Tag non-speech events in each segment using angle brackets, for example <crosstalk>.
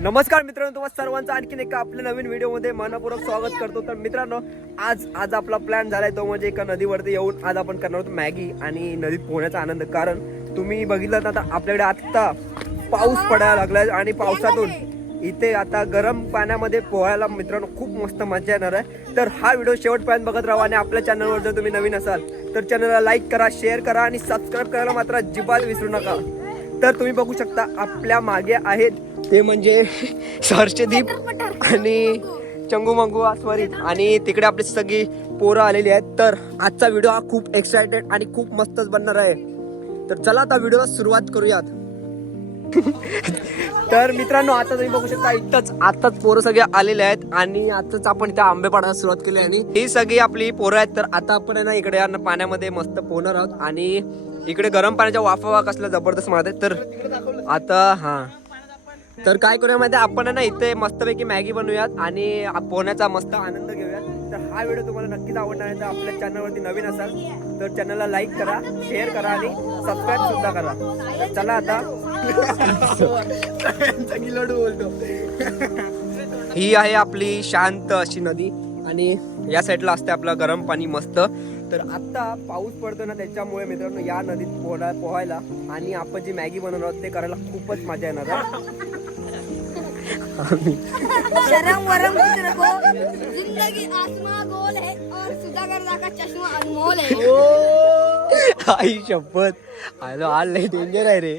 नमस्कार मित्रांनो तुम्हाला सर्वांचं आणखीन एका आपल्या नवीन व्हिडिओमध्ये मनपूर्वक स्वागत करतो. तर मित्रांनो आज आज आपला प्लॅन झालाय तो म्हणजे एका नदीवरती येऊन आज आपण करणार आहोत मॅगी आणि नदीत पोहण्याचा आनंद. कारण तुम्ही बघितलं ना आता आपल्याकडे आत्ता पाऊस पडायला लागलाय आणि पावसातून इथे आता गरम पाण्यामध्ये पोहायला मित्रांनो खूप मस्त मजा येणार आहे. तर हा व्हिडिओ शेवटपर्यंत बघत राहा आणि आपल्या चॅनलवर जर तुम्ही नवीन असाल तर चॅनलला लाईक करा शेअर करा आणि सबस्क्राईब करायला मात्र अजिबात विसरू नका. तर तुम्ही बघू शकता आपल्या मागे आहेत ते म्हणजे हर्षदीप आणि चंगू मंगू आस्वरित आणि तिकडे आपली सगळी पोरं आलेली आहेत. तर आजचा व्हिडिओ हा खूप एक्सायटेड आणि खूप मस्तच बनणार आहे. तर चला आता व्हिडिओला सुरुवात करूयात. <laughs> तर मित्रांनो आता तुम्ही बघू शकता इथंच आताच पोरं सगळे आलेले आहेत आणि आताच आपण इथे आंबे पाडायला सुरुवात केली आणि ही सगळी आपली पोरं आहेत तर आता आपण आहे ना इकडे या पाण्यामध्ये मस्त पोहणार आहोत. आणि इकडे गरम पाण्याच्या वाफा कसला जबरदस्त मारत आहे तर आता हा. तर काय करूया माहिती आहे, आपण आहे ना इथे मस्तपैकी मॅगी बनवूयात आणि पोहण्याचा मस्त आनंद घेऊयात. तर हा व्हिडिओ तुम्हाला नक्कीच आवडणार आहे. तर आपल्या चॅनलवरती नवीन असाल तर चॅनलला लाईक करा शेअर करा आणि सबस्क्राईब सुद्धा करा. तर चला आता <laughs> ही आहे आपली शांत अशी नदी आणि या साईडला असते आपलं गरम पाणी मस्त. तर आता पाऊस पडतो ना त्याच्यामुळे मित्रांनो या नदीत पोहायला पोहायला आणि आपण जी मॅगी बनवणार आहोत ते करायला खूपच मजा येणार शरम वरम कुछ रखो जिंदगी आसमा गोल है और सुधाकर का चश्मा अनमोल है आई शपथ. आलो आल लय डेंजर आहे रे.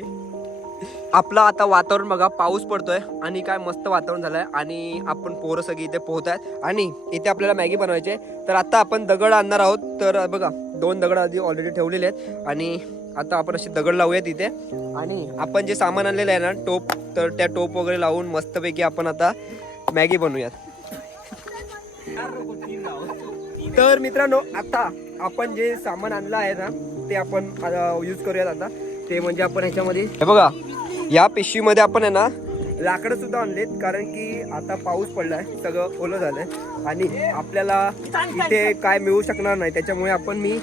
आपलं आता वातावरण बघा पाऊस पडतोय आणि काय मस्त वातावरण झालंय. आणि आपण पोरं सगळी इथे पोहत आहेत आणि इथे आपल्याला मॅगी बनवायची तर आता आपण दगड आणणार आहोत. तर बघा दोन दगड आधी ऑलरेडी ठेवलेले आहेत. आणि आता आपण असे दगड लावूयात इथे. आणि आपण जे सामान आणलेलं आहे ना टोप तर त्या टोप वगैरे लावून मस्तपैकी आपण आता मॅगी बनवूयात. तर मित्रांनो आता आपण जे सामान आणलं आहे ना ते आपण यूज करूयात आता. ते म्हणजे आपण ह्याच्यामध्ये हे बघा या पिशवीमध्ये आपण आहे ना लाकडं सुद्धा आणलेत कारण की आता पाऊस पडलाय सगळं ओलं झालंय. आणि आपल्याला इथे काय मिळू शकणार नाही त्याच्यामुळे आपण मी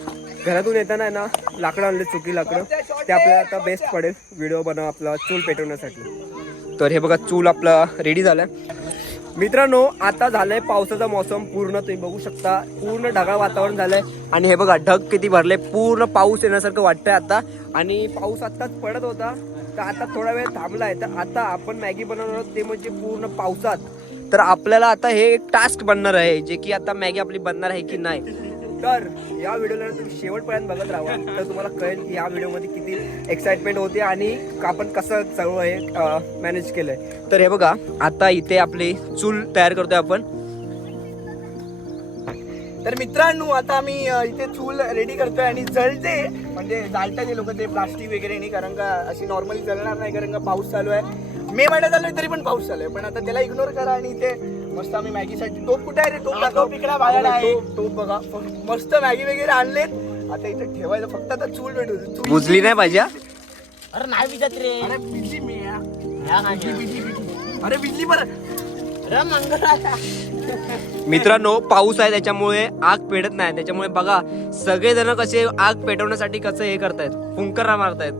घरातून येताना आहे ना लाकडं आणले चुकी लाकडं. ते आपल्याला आता बेस्ट पडेल व्हिडिओ बनव आपला चूल पेटवण्यासाठी. तर हे बघा चूल आपला रेडी झालाय. मित्रांनो आता झालंय पावसाचा मौसम पूर्ण तुम्ही बघू शकता पूर्ण ढगाळ वातावरण झालंय. आणि हे बघा ढग किती भरले पूर्ण पाऊस येण्यासारखं वाटतंय आता. आणि पाऊस आत्ताच पडत होता तर आता थोडा वेळ थांबलाय तर आता आपण मॅगी बनवणार आहोत ते म्हणजे पूर्ण पावसात. तर आपल्याला आता हे एक टास्क बनणार आहे जे की आता मॅगी आपली बनणार आहे की नाही. तर या व्हिडिओला तुम्ही शेवटपर्यंत बघत राहा तर तुम्हाला कळेल की या व्हिडिओमध्ये किती एक्साइटमेंट होते आणि आपण कसं चालू हे मॅनेज केलंय. तर हे बघा आता इथे आपली चूल तयार करतोय आपण. तर मित्रांनो आता आम्ही इथे चूल रेडी करतोय आणि जळते. म्हणजे जाळतात ते लोक ते प्लास्टिक वगैरे नाही कारण का अशी नॉर्मली जळणार नाही कारण का पाऊस चालू आहे. मे महिन्यात चालू आहे तरी पण पाऊस चालू आहे पण आता त्याला इग्नोर करा आणि इथे मस्त आम्ही मॅगीसाठी टोप कुठे आहे रे? टोप दाखव इकडे बाहेर आहे. टोप बघा. मस्त मॅगी वगैरे आणलेत. आता इथे ठेवायचं फक्त आता चूल भेटू. बुजली नाही पाहिजे? हा? अरे नाही विचारत रे. अरे बिजली मी अरे बिजली बरं. मित्रांनो पाऊस आहे त्याच्यामुळे आग पेटत नाही. त्याच्यामुळे बघा सगळेजण कसे आग पेटवण्यासाठी कसं हे करतायत. फुंकरा मारतायत.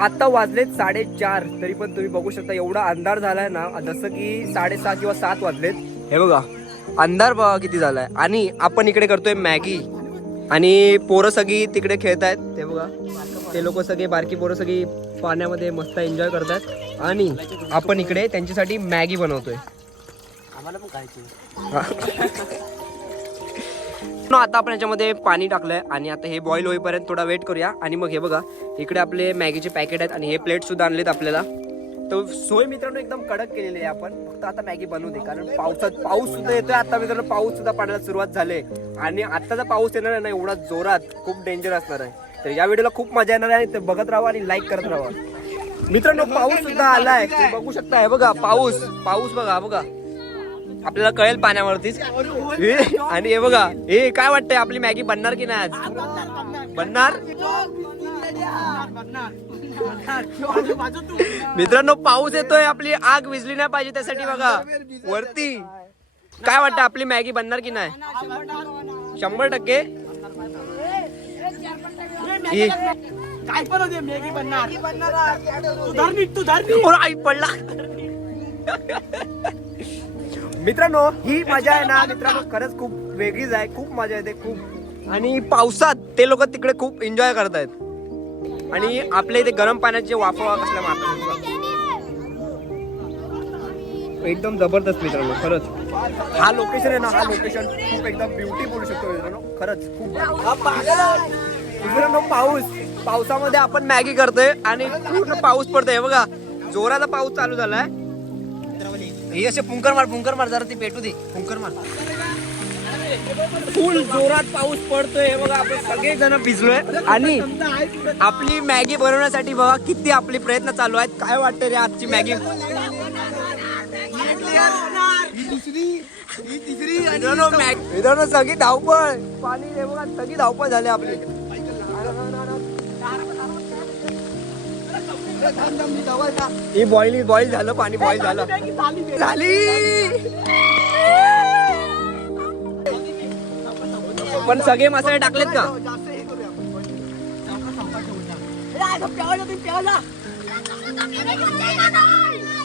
आता वाजलेत साडेचार. तरी पण तुम्ही बघू शकता एवढा अंधार झालाय ना. जसं की साडेसहा किंवा सात वाजलेत. हे बघा अंधार बघा किती झालाय. आणि आपण इकडे करतोय मॅगी. आणि पोरं सगळी तिकडे खेळत आहेत ते बघा ते लोक सगळे बारकी पोरं सगळी पाण्यामध्ये मस्त एन्जॉय करतात. आणि आपण इकडे त्यांच्यासाठी मॅगी बनवतोय. <laughs> आता आपण याच्यामध्ये पाणी टाकलंय आणि आता हे बॉईल होईपर्यंत थोडा वेट करूया. आणि मग हे बघा इकडे आपले मॅगीचे पॅकेट आहेत आणि हे प्लेट सुद्धा आणलेत आपल्याला. तर सोय मित्रांनो एकदम कडक केलेली आहे आपण. फक्त आता मॅगी बनवू दे कारण पावसात पाऊस सुद्धा येतोय. आता मित्रांनो पाऊस सुद्धा पाण्याला सुरुवात झाले आणि आत्ताचा पाऊस येणार आहे ना एवढा जोरात खूप डेंजर असणार आहे. तर या व्हिडिओला खूप मजा येणार आहे ते बघत राहा आणि लाईक करत राहा. मित्रांनो पाऊस सुद्धा आलाय. बघू शकता हे बघा पाऊस पाऊस बघा बघा. आपल्याला कळेल पाण्यावरतीच. आणि हे बघा हे काय वाटतंय आपली मॅगी बनणार की नाही आज? बनणार? मित्रांनो पाऊस येतोय आपली आग विजली नाही पाहिजे त्यासाठी बघा. वरती. काय वाटतं आपली मॅगी बनणार की नाही? शंभर टक्के. काय पण होते मॅगी बनणार. तू आई पडला? मित्रांनो ही मजा आहे ना मित्रांनो खरंच खूप वेगळीच आहे. खूप मजा येते खूप. आणि पावसात ते लोक तिकडे खूप एन्जॉय करतायत. आणि आपल्या इथे गरम पाण्याचे वाफा कसल्या मारतात? एकदम जबरदस्त मित्रांनो खरंच. हा लोकेशन आहे ना हा लोकेशन खूप एकदम ब्युटी बोलू शकतो मित्रांनो. खरंच खूप मित्रांनो पाऊस. पावसामध्ये आपण मॅगी करतोय आणि पूर्ण पाऊस पडतोय. बघा जोराचा पाऊस चालू झालाय. हे असे पुंकर मार पुंकर मार जरा ती पेटू दे. पुंकर मार फुल जोरात पाऊस पडतोय. हे बघा आपण सगळे जण भिजलोय. आणि आपली मॅगी बनवण्यासाठी बघा किती आपले प्रयत्न चालू आहेत. काय वाटतं रे आजची मॅगी? मित्रांनो सगळी धावपळ. पाणी हे बघा सगळी धावपळ झाली आपली. ही बॉईल बॉईल झालं पाणी बॉईल झालं. झाली. पण सगळे मसाले टाकलेत का?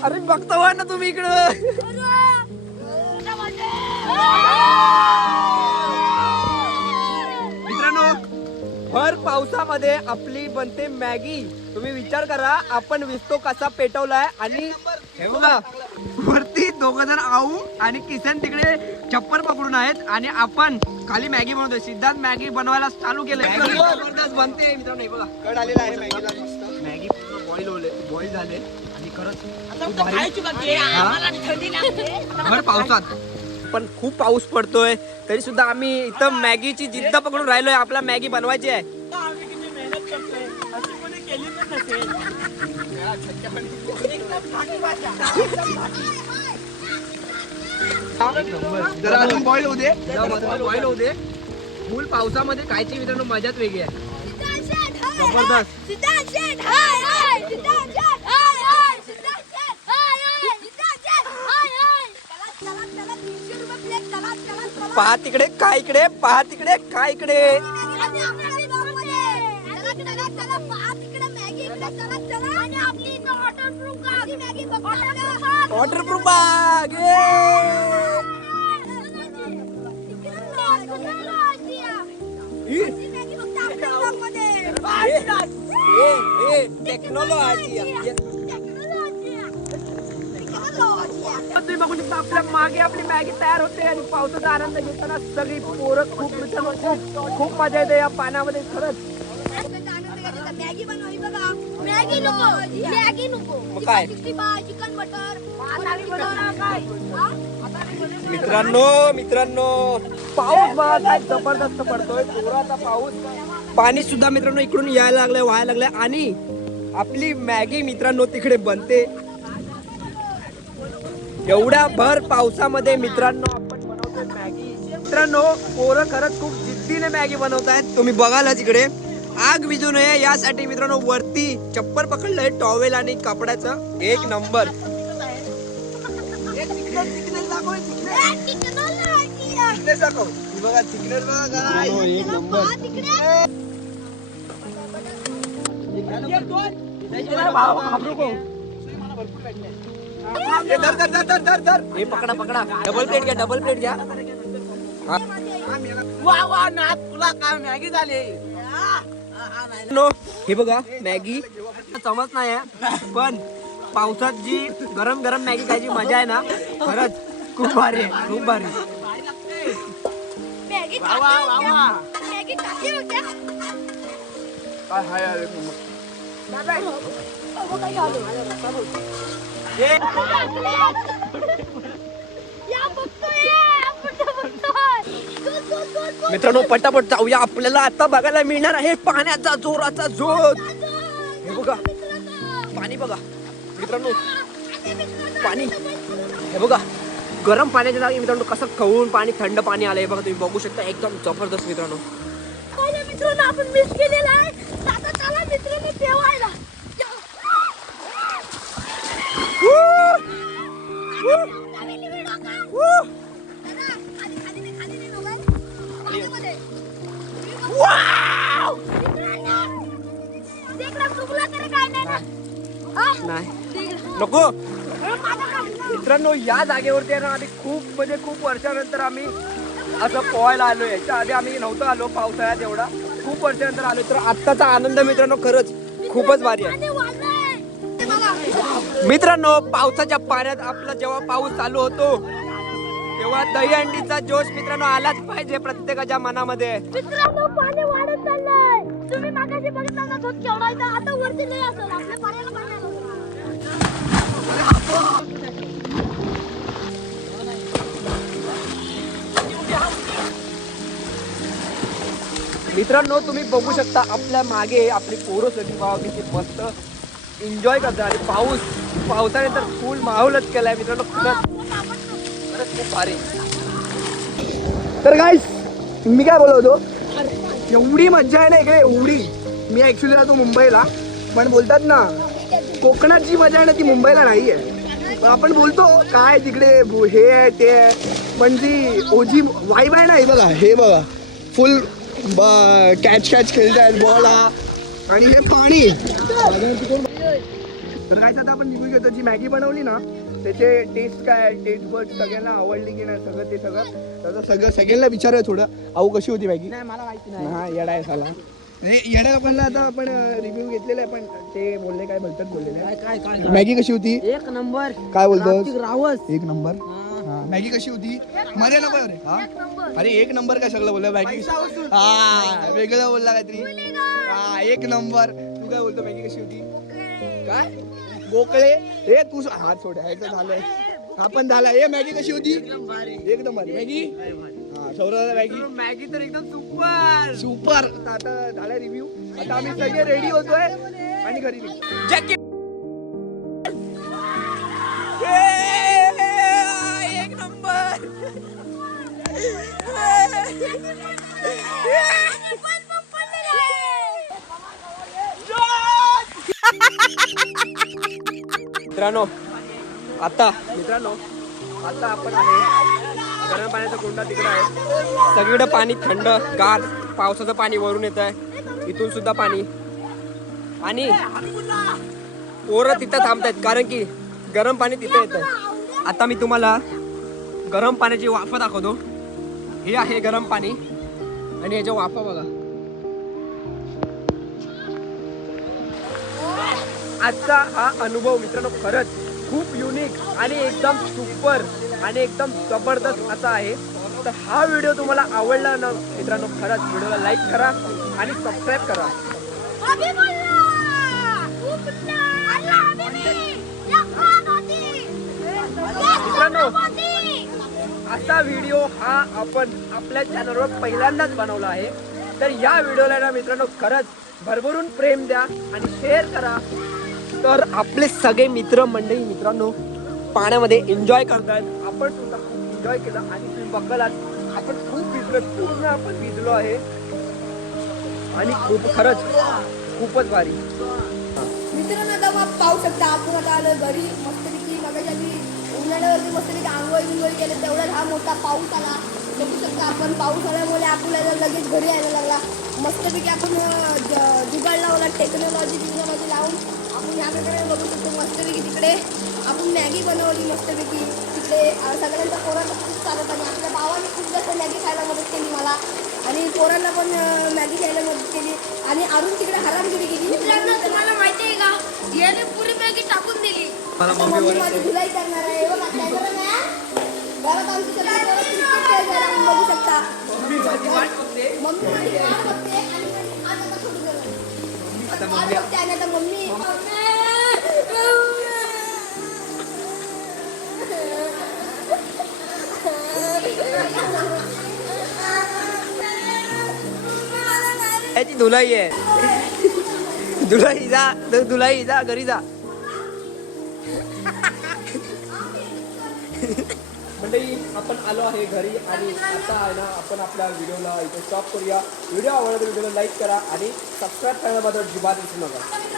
अरे बघतो ना तुम्ही इकडं. मित्रांनो भर पावसामध्ये आपली बनते मॅगी. तुम्ही विचार करा आपण विस्तो कसा पेटवलाय आणि दोघ जण आऊ आणि किसन तिकडे चप्पर पकडून आहेत आणि आपण खाली मॅगी बनवतोय. सिद्धार्थ मॅगी बनवायला चालू केलंय. जबरदस्त बनते. मित्रांनो हे बघा कड आलेला आहे मॅगीला मस्त मॅगी पूर्ण बॉईल होले बॉईल झाले. आणि खरंच भारी पावसात. पण खूप पाऊस पडतोय. तरी सुद्धा आम्ही इथं मॅगीची जिद्द पकडून राहिलोय. आपला मॅगी बनवायची आहे. आम्ही किती मेहनत करतोय. अशी कोणी केली पण नसेल. जरा अजून बॉईल होऊ दे. बॉईल होऊ दे. फुल पावसामध्ये खायची मित्रांनो? मजाच वेगळी आहे. जबरदस्त. सिद्धांत शेठ हाय हाय. सिद्धांत शेठ हाय हाय. सिद्धांत शेठ हाय हाय. सिद्धांत शेठ हाय हाय. चला चला चला. 300 रुपये प्लेट चला चला चला. पहा तिकडे काय इकडे? पहा तिकडे काय इकडे? वॉटरप्रूफ बाग टेक्नॉलॉजी तुम्ही बघू शकता आपल्या मागे आपली मॅगी तयार होते आणि पावसाचा आनंद घेताना सगळी पोरं खूप खूप खूप मजा येते या पाण्यामध्ये खरंच. मॅगी बनवावी बघा. मॅगी नको. मॅगी नको. मग काय? Chicken butter? मित्रांनो मित्रांनो. पाऊस बघा काय जबरदस्त पडतोय. जोराचा पाऊस. पाणी सुद्धा मित्रांनो इकडून यायला लागलंय व्हायला लागलंय. आणि आपली मॅगी मित्रांनो तिकडे बनते. एवढ्या भर पावसामध्ये मित्रांनो आपण बनवतोय मॅगी. मित्रांनो पोरं खरंच खूप जिद्दीने मॅगी बनवत आहेत तुम्ही बघाल तिकडे. आग विजू नये यासाठी मित्रांनो वरती चप्पल पकडलंय टॉवेल आणि कपड्याचं. एक नंबर. ही पकडा पकडा डबल प्लेट घ्या डबल प्लेट घ्या वा वा नाथ तुला काय मॅगी झाली नो हे बघा मॅगी समज नाही पण पावसात जी गरम गरम मॅगी खायची मजा आहे ना खरंच खूप भारी आहे खूप भारी वा वा वा. वा काय हाय. मित्रांनो पटापट जाऊया. आपल्याला आता बघायला मिळणार आहे पाण्याचा जोराचा जोर हे बघा. पाणी बघा. मित्रांनो पाणी हे बघा गरम पाण्याच्या जागी मित्रांनो कसं खवून पाणी थंड पाणी आलंय बघा तुम्ही बघू शकता एकदम जबरदस्त मित्रांनो आपण मिस केलेला आहे नाही. नको? मित्रांनो या जागेवरती आहे ना आम्ही खूप म्हणजे खूप वर्षानंतर आम्ही असं पोहायला आलो याच्या आधी आम्ही नव्हतो आलो पावसाळ्यात एवढा खूप वर्षानंतर आलो तर आत्ताचा आनंद मित्रांनो खरंच खूपच भारी आहे. मित्रांनो पावसाच्या पाण्यात आपला जेव्हा पाऊस चालू होतो तेव्हा दहीहंडीचा जोश मित्रांनो आलाच पाहिजे प्रत्येकाच्या मनामध्ये तुम्ही मागाशी बघितलं ना तो केवढा आहे, आता वरती लय असेल आपल्या पाण्याला पाणी आलं. मित्रांनो तुम्ही बघू शकता आपल्या मागे आपली पोरं सगळी भाव किती मस्त एन्जॉय करतात. आणि पाऊस पावसाने तर फुल माहोलच केलाय मित्रांनो. खरंच खरंच खूप भारी. तर काय मी काय बोलवतो एवढी मज्जा आहे ना इकडे एवढी. मी ऍक्च्युली राहतो मुंबईला. पण बोलतात ना कोकणात जी मजा आहे ना ती मुंबईला नाही आहे पण आपण बोलतो काय तिकडे हे आहे ते आहे. पण जी ओजी वाईब आहे ना हे बघा हे बघा. फुल कॅच कॅच खेळतायत बॉल हा. आणि हे पाणी. तर काय आता आपण निघून घेतो जी मॅगी बनवली ना त्याचे टेस्ट काय टेस्ट बट सगळ्यांना आवडली की नाही सगळं ते सगळं. सगळं सगळ्यांना विचारूया थोडं. अहो कशी होती मॅगी? नाही मला माहिती हा येडा आहे साला. हे येड्या लोकांना आता आपण रिव्ह्यू घेतलेला आहे पण ते बोलले काय बोलतात बोललेले काय काय काय? मॅगी कशी होती? एक नंबर. काय बोलतो रावस. एक नंबर. हा. मॅगी कशी होती? मध्ये नको रे हा? अरे एक नंबर काय सगळं बोललं मॅगी? हा वेगळं बोलला काहीतरी. हा एक नंबर. तू काय बोलतो मॅगी कशी होती? काय? गोकळे? हे तू हात सोड हे तर झालंय हा पण झाला. हे मॅगी कशी होती? एक नंबर. मॅगी? मॅगी. मॅगी तर एकदम सुपर. सुपर. आता झाला रिव्ह्यू आता आम्ही सगळे रेडी होतोय आणि घरी. एक नंबर. मित्रांनो आता मित्रांनो आता आपण आहे गरम पाण्याचा कुंडा तिकडे आहे. सगळीकडे पाणी थंड गार पावसाचं पाणी वरून येत आहे इथून सुद्धा पाणी. आणि पोरं तिथं थांबतायत कारण की गरम पाणी तिथं येतं आता मी तुम्हाला गरम पाण्याची वाफ दाखवतो. हे आहे गरम पाणी. आणि याच्या वाफा बघा. आजचा हा अनुभव मित्रांनो खरंच खूप युनिक आणि एकदम सुपर आणि एकदम जबरदस्त असा आहे. तर हा व्हिडिओ तुम्हाला आवडला ना मित्रांनो खरंच व्हिडिओला लाईक करा आणि सबस्क्राईब करा. मित्रांनो. असा व्हिडिओ हा आपण आपल्या चॅनलवर पहिल्यांदाच बनवला आहे. तर या व्हिडिओला ना मित्रांनो खरंच भरभरून प्रेम द्या आणि शेअर करा. तर आपले सगळे मित्र मंडळी मित्रांनो पाण्यामध्ये एन्जॉय करतायत. आपण सुद्धा खूप एन्जॉय केलं आणि तुम्ही बघालात आपण खूप भिजलो पूर्ण आपण भिजलो आहे. आणि खूप खरंच खूपच भारी. मित्रांनो आता मग पाहू शकता आपण आता आलं घरी मस्तपैकी मगाशी आधी उन्हाळ्यावरती मस्तपैकी आंघोळ बिंगोळ केलं. तेवढ्यात हा मोठा पाऊस आला. बघू शकता आपण पाऊस आल्यामुळे आपल्याला लगेच घरी यायला लागला. मस्तपैकी आपण जुगाड लावला टेक्नॉलॉजी टेक्नॉलॉजी लावून. आपण ह्याकडे बघू शकतो मस्तपैकी तिकडे आपण मॅगी बनवली मस्तपैकी. तिकडे सगळ्यांचा पोरांना खूप चालत आणि आपल्या भावाने खूप जास्त मॅगी खायला मदत केली मला. आणि पोरांना पण मॅगी खायला मदत केली. आणि अरुण तिकडे हरामगिरी केली. मित्रांनो तुम्हाला माहिती आहे का? याने पुरी मॅगी टाकून दिली. मम्मी माझी धुलाई करणार आहे. आहे घरात आमची बघू शकता. मम्मी माझी बघते. आणि आता मम्मी धुलाई आहे. धुलाई जा दुलाई धुलाई जा घरी जा. मंडळी आपण आलो आहे घरी आणि आता आहे ना आपण आपल्या व्हिडिओला इथे स्टॉप करूया. व्हिडिओ आवडला तर व्हिडिओला लाईक करा आणि सबस्क्राईब करायला मात्र विसरू नका.